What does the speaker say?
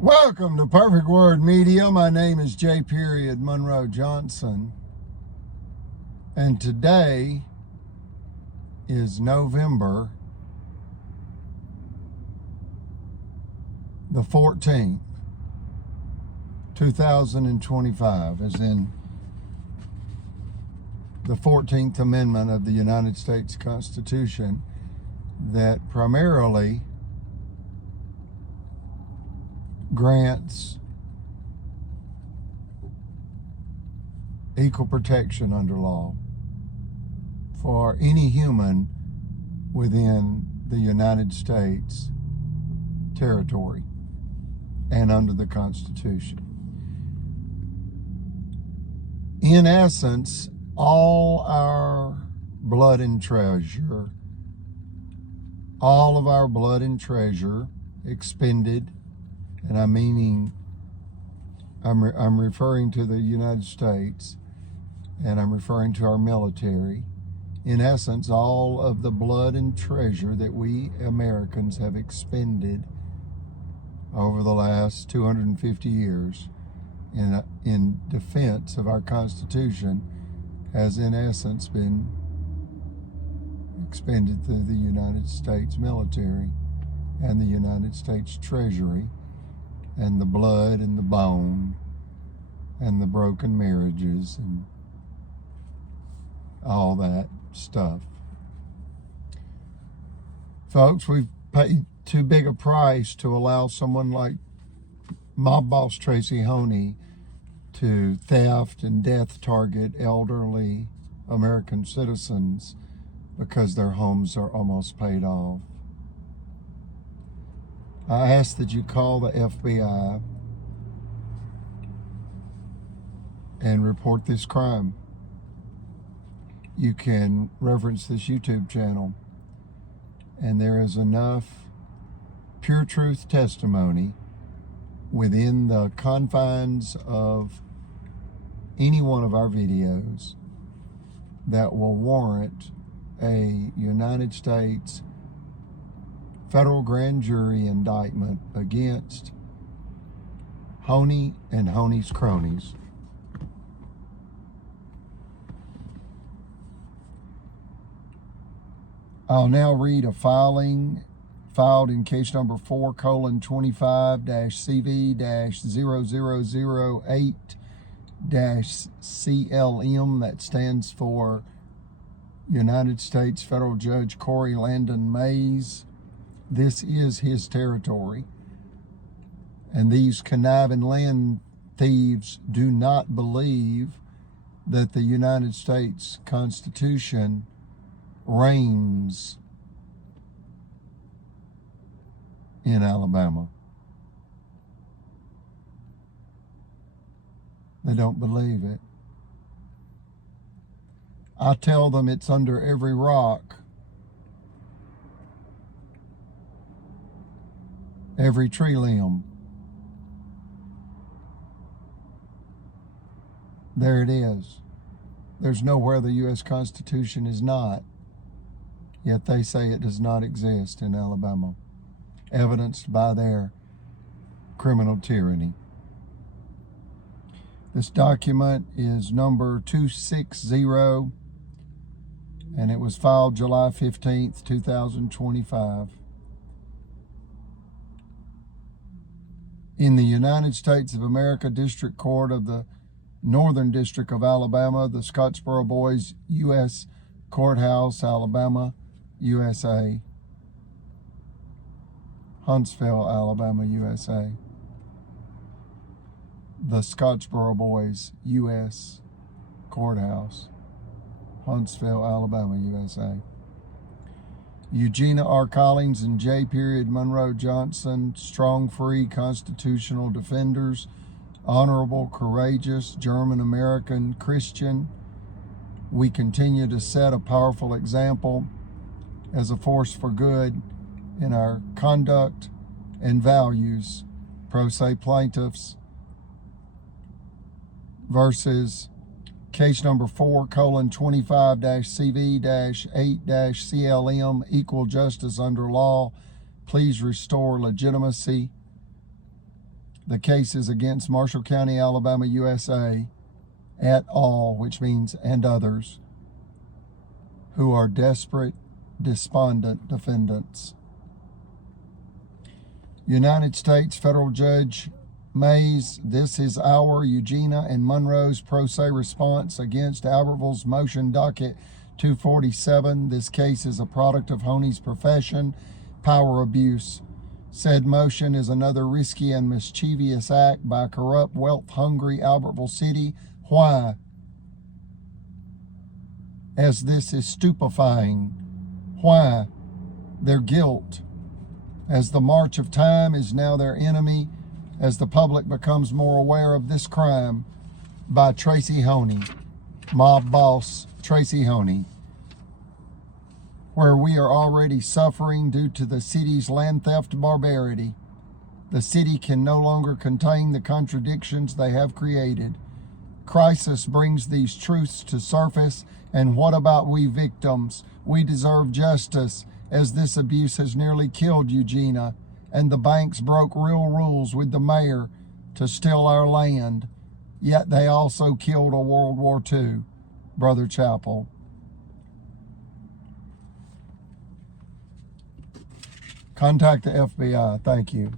Welcome to Perfect Word Media. My name is J. Monroe Johnson, and today is November the 14th, 2025, as in the 14th Amendment of the United States Constitution that primarily grants equal protection under law for any human within the United States territory and under the Constitution. In essence, all our blood and treasure, all of our blood and treasure expended, and I'm referring to the United States, and I'm referring to our military. In essence, all of the blood and treasure that we Americans have expended over the last 250 years in defense of our Constitution has in essence been expended through the United States military and the United States Treasury, and the blood and the bone and the broken marriages and all that stuff. Folks, we've paid too big a price to allow someone like mob boss Tracy Honey to theft and death target elderly American citizens because their homes are almost paid off. I ask that you call the FBI and report this crime. You can reference this YouTube channel, and there is enough pure truth testimony within the confines of any one of our videos that will warrant a United States federal grand jury indictment against Honey and Honey's cronies. I'll now read a filing filed in case number 4:25-CV-0008-CLM. That stands for United States Federal Judge Corey Landon Mays. This is his territory, and these conniving land thieves do not believe that the United States Constitution reigns in Alabama. They don't believe it. I tell them it's under every rock, every tree limb. There it is. There's nowhere the U.S. Constitution is not, yet they say it does not exist in Alabama, evidenced by their criminal tyranny. This document is number 260, and it was filed July 15th, 2025. In the United States of America District Court of the Northern District of Alabama, the Scottsboro Boys U.S. Courthouse, Alabama, USA. Huntsville, Alabama, USA. The Scottsboro Boys U.S. Courthouse, Huntsville, Alabama, USA. EUJENA R. Collins and J. Monroe Johnson, strong, free, constitutional defenders, honorable, courageous, German-American Christian. We continue to set a powerful example as a force for good in our conduct and values. Pro se plaintiffs versus case number 4:25-CV-8-CLM, equal justice under law. Please restore legitimacy. The case is against Marshall County, Alabama, USA, et al., which means and others, who are desperate, despondent defendants. United States Federal Judge Mays, this is our EUJENA and Monroe's pro se response against Albertville's motion docket 247. This case is a product of Honey's profession, power abuse. Said motion is another risky and mischievous act by corrupt, wealth-hungry Albertville City. Why? As this is stupefying. Why? Their guilt. As the march of time is now their enemy, as the public becomes more aware of this crime by Tracy Honey, mob boss Tracy Honey, where we are already suffering due to the city's land theft barbarity. The city can no longer contain the contradictions they have created. Crisis brings these truths to surface, and what about we victims? We deserve justice, as this abuse has nearly killed EUJENA, and the banks broke real rules with the mayor to steal our land. Yet they also killed a World War II, Brother Chapel. Contact the FBI. Thank you.